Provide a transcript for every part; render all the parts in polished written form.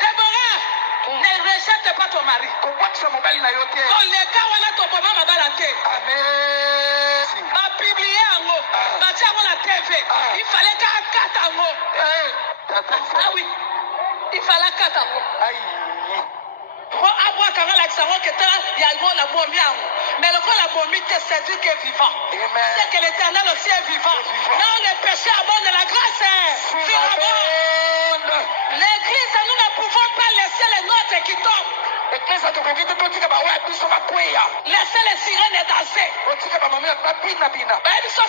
Déborah, ne rejette pas ton mari. Amen. Va publier en haut. Va dire la TV. Il fallait qu'à 4 en haut. Ah oui. Il fallait 4 en haut. Mais le corps la bombe te séduit qui est vivant. C'est que l'éternel aussi est vivant. Non, le péché abonde la grâce. L'église, nous ne pouvons pas laisser les nôtres qui tombent. Laissez les sirènes danser.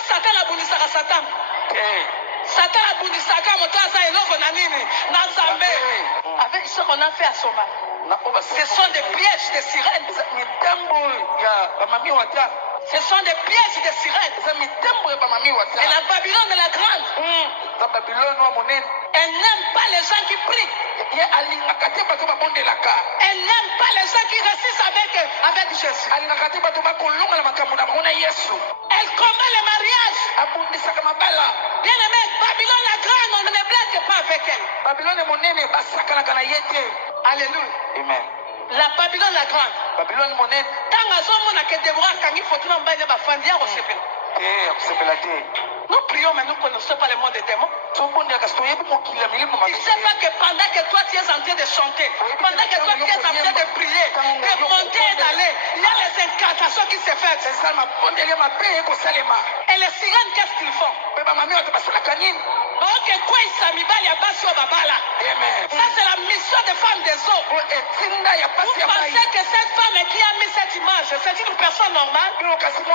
Satan a bondi Satan. Satan a bondi Motaza et l'autre nanini. Nanzambe. Avec ce qu'on a fait à Soma. Ce sont des pièges de sirènes. Ce sont des pièges de sirènes. Et la Babylone est la grande. Elle n'aime pas les gens qui prient. Elle n'aime pas les gens qui résistent avec Jésus. Elle commet le mariage. Bien aimé, Babylone la grande, on ne blague pas avec elle. Alléluia. Amen. La Babylone la grande. Babylone monnaie. Tant à son monde que Déborah quand il faut tout en bas de ma famille on se fait. Nous prions mais nous ne connaissons pas le monde des démons. Il ne sait pas que pendant que toi tu es en train de chanter, pendant que toi tu es en train de prier, de monter et d'aller, il y a les incantations qui se font. Et les sirènes, qu'est-ce qu'ils font? Donc, quoi il s'amibale à Basso Babala? Ça, c'est la mission des femmes des eaux. Vous pensez que cette femme qui a mis cette image, c'est une personne normale? C'est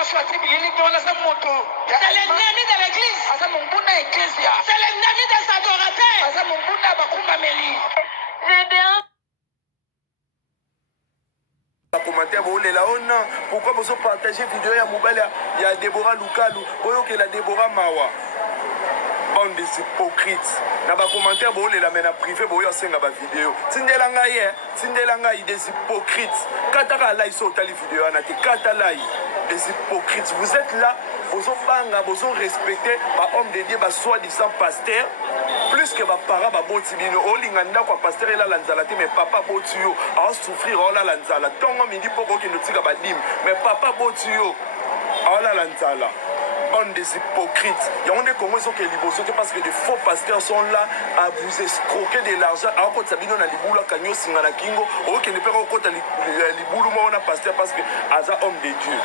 l'ennemi de l'église. C'est l'ennemi des adorateurs. J'ai bien. Commentaire pourquoi vous partagez vidéo ya mobile ya Déborah Lukalu boyoke la Déborah Mawa bande des hypocrites na ba commentaire bolela mais na privé boyo senga ba vidéo tindela ngai des hypocrites kataka la iso tali vidéo na te katala des hypocrites vous êtes là bozo banga bozo respecter ba homme de Dieu ba soi-disant pasteur plus que ba para ba botibino olinga ndako pasteur ela lanzala te mais papa botuyo a souffrir ola lanzala tongo mindi poko ki notika ba dim mais papa botuyo ola lanzala bande des hypocrites il y a des Congolais qui liboso parce que des faux pasteurs sont là à vous escroquer de l'argent alors que sabino na libula kanyo singa na kingo o ke ne peut pas kota libulu mo na pasteur parce que aza homme de Dieu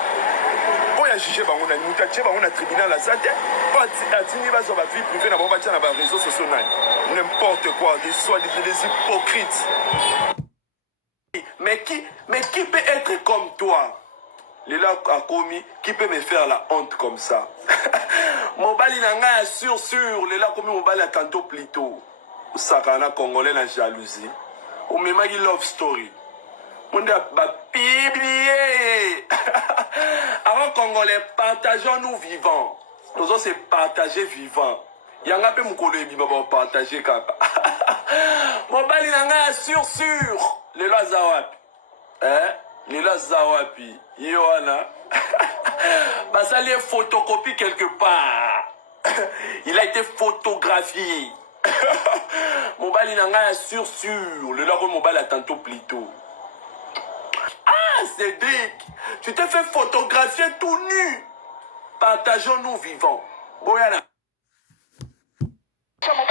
a jugé bango na muta tie bango na tribunal la sate pas atini ba zo ba vie privée na ba ba tia na ba réseaux sociaux n'importe quoi des hypocrites mais qui peut être comme toi Léla a commis qui peut me faire la honte comme ça mobali na nga sûr Léla commis mobali a tantôt plutôt sakana congolais la jalousie ou même qui love story on a publié. Avant Congolais, partageons-nous vivants. Nous allons se partager vivants. Il y a un peu de partager kaka. Mon bali nanga sûr. Le Lazawapi. Le Lazawapi. Yohana. Ça lui est photocopie quelque part. Il a été photographié. Mon bali nanga sûr. Le Lazawapi mon bali a tantôt plutôt. Cédric, tu t'es fait photographier tout nu. Partageons-nous vivants. Boyana. Déborah,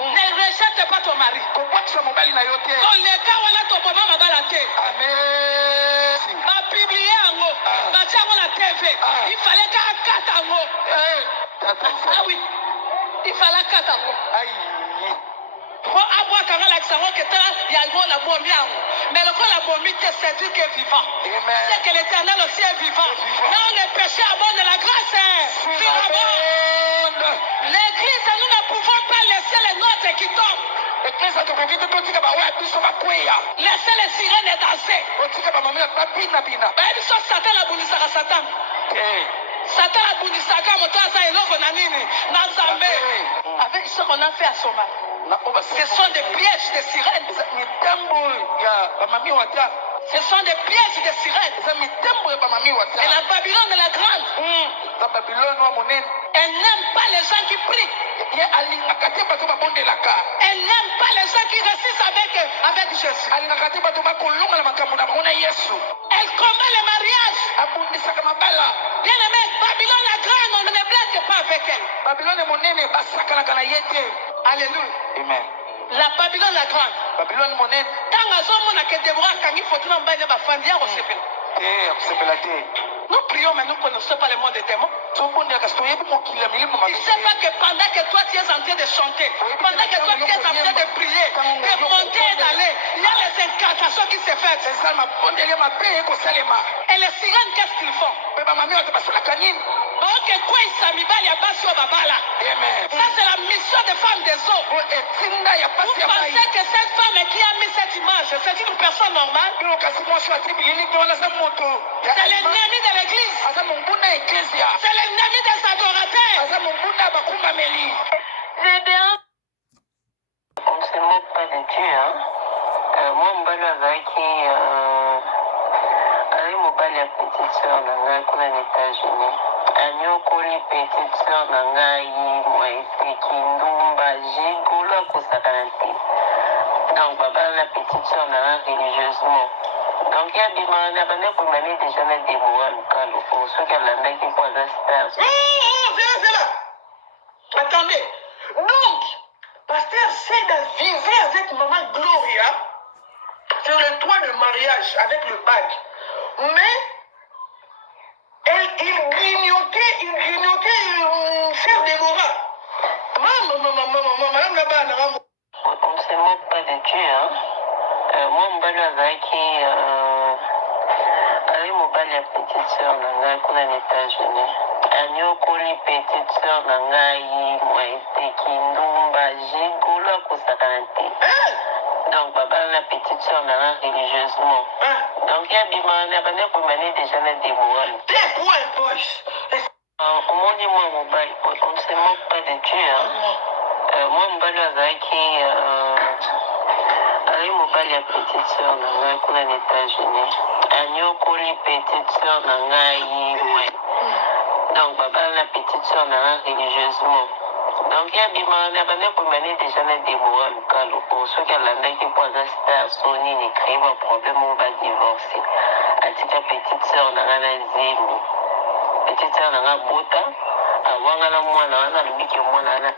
ne rejette pas ton mari. Amen. Va publier en haut. Va dire la TV. Il fallait qu'à 4 en haut. Ah oui. Il fallait 4 en haut. Mais le corps la bombe te séduit qui est vivant. C'est que l'éternel aussi est vivant. Non, le péché abonde la grâce. L'église, nous ne pouvons pas laisser les nôtres qui tombent. Laissez les sirènes danser. Satan a bondi Satan. Satan a bondi Motaza et l'autre nanini. Nanzambe. Avec ce qu'on a fait à Soma. Ce sont des pièges de sirènes. Ce sont des pièges de sirènes. Et la Babylone est la grande. Elle n'aime pas pas les gens qui prient. Elle n'aime pas les gens qui résistent avec Jésus. Elle combat le mariage. Bien aimé, Babylone la grande, on ne blague pas avec elle. Alléluia. Amen. La Babylone la grande. Babylone monene. Tant que Deborah kangi faut nous bailler ba fandi ya kosepela. Nous prions mais nous ne connaissons pas le monde des démons. Tu ne sais pas que pendant que toi tu es en train de chanter, pendant que toi tu es en train de prier, de monter et d'aller, il y a les incantations qui se font. Et les sirènes, qu'est-ce qu'ils font? Donc, quoi il s'amibali à Basio Babala? Ça, c'est la mission des femmes des eaux. Vous pensez que cette femme qui a mis cette image, c'est une personne normale? C'est l'ennemi de l'église. C'est l'ennemi des adorateurs. J'ai bien. On ne se moque pas de Dieu. Hein? Moi, je suis mobile à petite soeur dans les États-Unis. Anyokoli petite soeur nangai moite kindumba jigola kosakanante. Donc baba la petite soeur nanga religieusement. Donc il y a des manières pour mener des jeunes Déborah Lucalo pour ceux qui l'ont qui pour la star. C'est là. Attendez. Donc, pasteur Seda vivait avec maman Gloria sur le toit de mariage avec le bac. Mais il grignotait frère Déborah. On ne se moque pas de Dieu. Hein? Moi, je suis mobile à petite soeur dans les États-Unis. Anyokoli petite soeur nangai moite kindumba jigola kosakanante. Donc baba la petite soeur nanga religieusement. Donc il y a des manières pour mener des jeunes Déborah. Comment dit moi mobile? On ne se moque pas de Dieu. Hein? Moi mobile mobile à petite soeur nangai les États-Unis. Anyokoli petite soeur nangai moite. Donc, baba la petite soeur nanga religieusement. Donc, il y a des manières pour mener des jeunes Déborah Lucalo pour ceux qui l'ont qui pour la star Sony ne crée pas problème, on va divorcer. A tika petite soeur nanga na zemi. Petite soeur nanga bota. Awanga na mwana wana lubiki mwana na.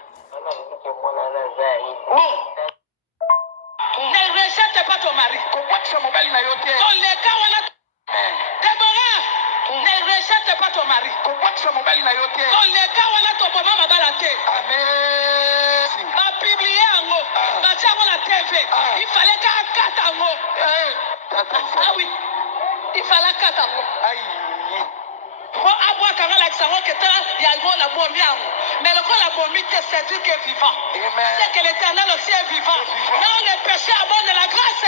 Ne rejette pas ton mari. Dans les cas où Déborah, ne rejette pas ton mari. Dans les cas où on a ton maman m'a balaté. Amen. Va publier en haut. Va dire à la TV. Il fallait qu'à 4 en haut. Ah oui. Il fallait 4 en haut. Pour avoir quand même l'accent que il y a la bombe. Mais le corps la bombe, c'est Dieu qui est vivant. C'est que l'Éternel aussi est vivant. Non, le péché abonde la grâce.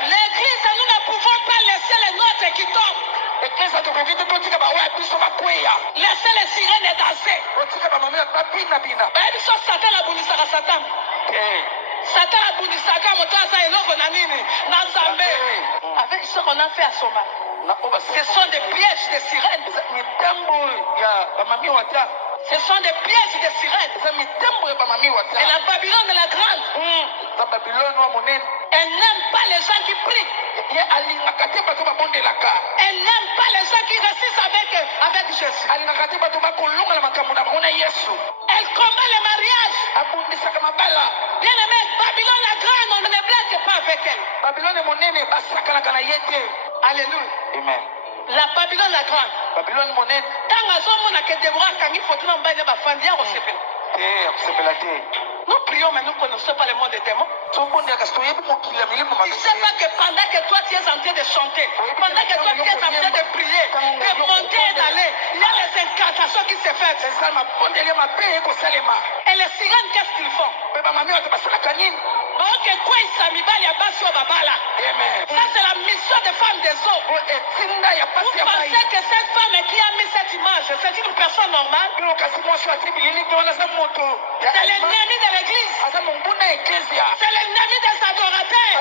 L'église, nous ne pouvons pas laisser les nôtres qui tombent. Laissez les sirènes danser. Satan a bouni Satan. Satan a bouni Satan, avec ce qu'on a fait à Soma. Ce sont des pièges de sirènes. Ce sont des pièges de sirènes. Et la Babylone est la grande. Elle n'aime pas les gens qui prient. Elle n'aime pas les gens qui résistent avec Jésus. Elle combat le mariage. Bien aimé, Babylone la grande, on ne blague pas avec elle. Alléluia. Amen. La Babylone la grande. Babylone monene. Tant que Deborah kangi faut nous bailler ba fandi ya kosepela. Nous prions mais nous ne connaissons pas le monde des démons. Tu ne sais pas que pendant que toi tu es en train de chanter, pendant que toi tu es en train de prier, de monter et d'aller, il y a les incantations qui se font. Et les sirènes, qu'est-ce qu'ils font? Donc, quoi il s'amibali à Basio Babala? Ça, c'est la mission des femmes des eaux. Vous pensez que cette femme qui a mis cette image, c'est une personne normale? C'est l'ennemi de l'église. C'est l'ennemi des adorateurs.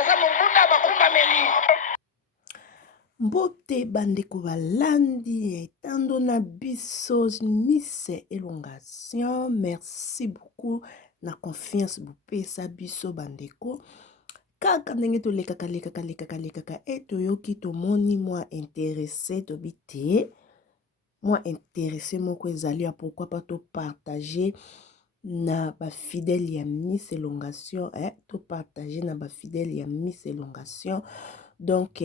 Mbote bandeko balandi etando na biso Miss Elongation. Merci beaucoup na confiance bopesa biso bandeko. Kaka ndenge tolekaka toyoki tomoni mwa intéressé tobite. Moi intéressé moko ezali ya pourquoi pas to partager na ba fidèle ya Miss Elongation, to partager na ba fidèle ya Miss Elongation. Donc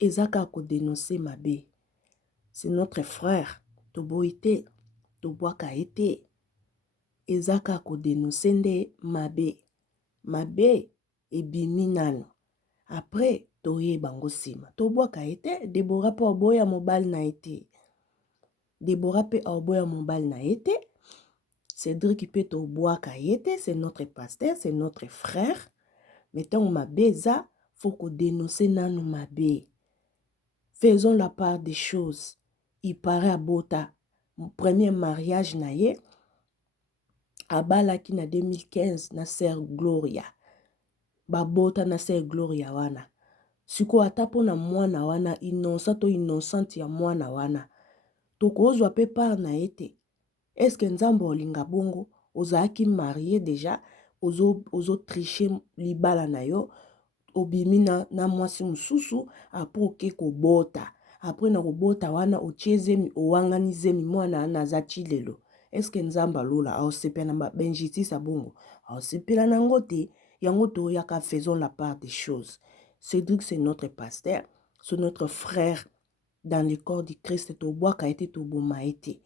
ezaka ko dénoncer mabe. C'est notre frère. Toboite, tobwaka ete. Ezaka ko dénoncer nde mabe. Mabe ebimi nano. Après toye bango sima. Tobwaka ete Deborah pe oboya mobile na ete. Deborah pe oboya mobile na ete. Cédric pe tobwaka ete, c'est notre pasteur, c'est notre frère. Mettons mabeza, faut qu'on dénonce nano mabe. Faisons la part des choses. Il paraît à Bota. Mon premier mariage naye. Abala ki na 2015 na sœur Gloria. Babota na sœur Gloria wana. Siko atapo na mwana wana innocent to innocente ya mwana wana. Toko ozwa pe part na ete. Est-ce que nzambo olinga bongo ozaki marié déjà ozo tricher libala na yo obimi na mwasi mususu apres oke kobota après na kobota wana ochiezemi owanganizemi mwana na chilelo. Est-ce que nzamba lola aosepela na benjitisa bongo aosepela na ngote yango to yaka faisons la part des choses. Cédric c'est notre pasteur, c'est notre frère dans le corps du Christ. To boaka ete to boma ete.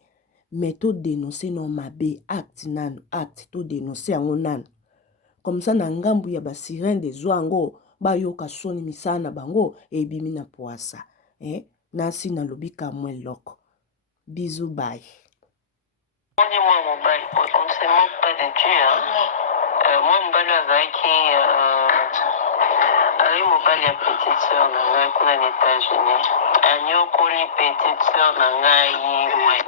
Mais to dénoncer non mabe acte nan acte to dénoncer yango nan. Comme ça na ngambu ya ba sirène des oango ba yoka soni misana bango e bimi na poasa. Nasi na lobika mwen loko. Bisous bye. Moi mobile, on ne se moque pas de Dieu. Moi mobile avec mobile ya petite sœur na ngai kuna na États-Unis. Anyokoli petite sœur na ngai moi.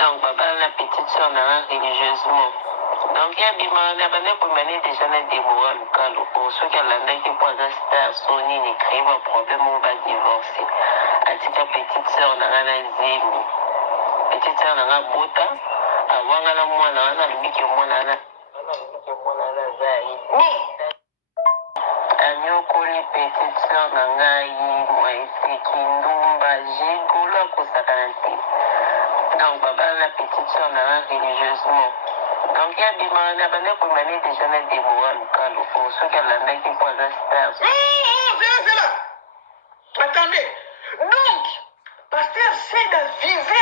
Donc baba la petite sœur na ngai religieusement. Donc il y a bima na bana ko mané déjà na Deborah Lukalo pour ceux qui l'andaki pour un star Sony ni créer un problème on va divorcer. Atika petite sœur na ngai zemi. Petite sœur na ngai bota awanga na mwana na lubiki mwana na zai. Anyokoli petite sœur na ngai moi c'est kindumba jigolo ko sakanti. Donc baba la petite sœur na ngai religieusement. Donc il y a des gens qui ont déjà des Deborah Lukalo pour ceux qui l'andaki pour un star. C'est là. Attendez. Donc, pasteur, c'est de viser